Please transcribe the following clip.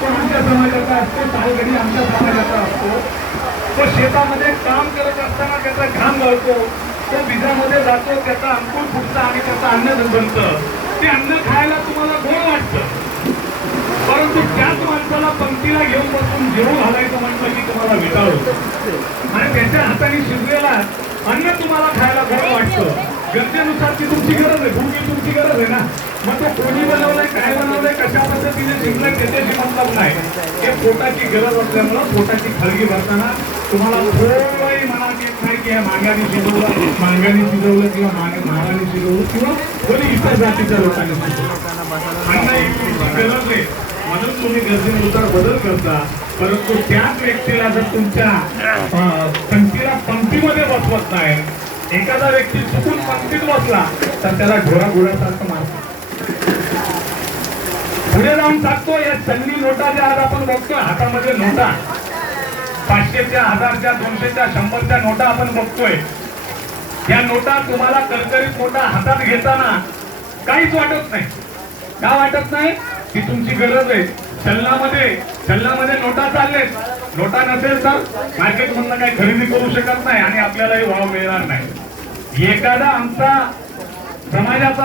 तो आमच्या समाजाचा असतो सावगडी आमच्या समाजाचा असतो. तो शेतामध्ये काम करत असताना त्याचा घाम गळतो तो बीजामध्ये जातो त्याचा अंकुर फुटतं आणि त्याचं अन्न बनतं ते अन्न खायला तुम्हाला गोड वाटतं. परंतु त्याच माणसाला पंक्तीला घेऊन बसून जेवू घालायचं म्हटलं की तुम्हाला विटाळ आणि त्याच्या हाताने शिजलेला अन्न तुम्हाला खायला गोड वाटतं. गरजेनुसार ती तुमची गरज आहे भूमी तुमची गरज आहे ना. मग तो कोणी बनवलाय? काय बनवलंय कशा पद्धतीने शिजलंय त्याच्याशी मतलब नाही. हे पोटाची गरज असल्यामुळं पोटाची खळगी भरताना तुम्हाला थोडंही मनात येत नाही की या मांगाने शिजवलं मांगाने शिजवलं किंवा मागे महाराने शिजवलं किंवा कोणी इतर जातीच्या लोकांनी शिजवलं. अन्न गरज आहे. म्हणून तुम्ही गरजेनुसार बदल करता. परंतु त्याच व्यक्तीला जर तुमच्या पंक्तीला पंक्तीमध्ये बसवत नाही एखादा व्यक्ती चुकून पंक्तीत बसला तर त्याला ढोरा घोड्यासारखं मारतो पुढे जाऊन सांगतो या चलनी नोटा ज्या आज आपण बघतोय. हातामध्ये नोटा. पाचशेच्या हजारच्या दोनशेच्या शंभरच्या नोटा आपण बघतोय. या नोटा तुम्हाला करकरीत नोटा हातात घेताना काहीच वाटत नाही. का वाटत नाही? ही तुमची गरज आहे. चलनामध्ये चलनामध्ये नोटा चाललेत. नोटा नसेल तर मार्केटमधनं काही खरेदी करू शकत नाही आणि आपल्यालाही वाव मिळणार नाही. एखादा आमचा समाजाचा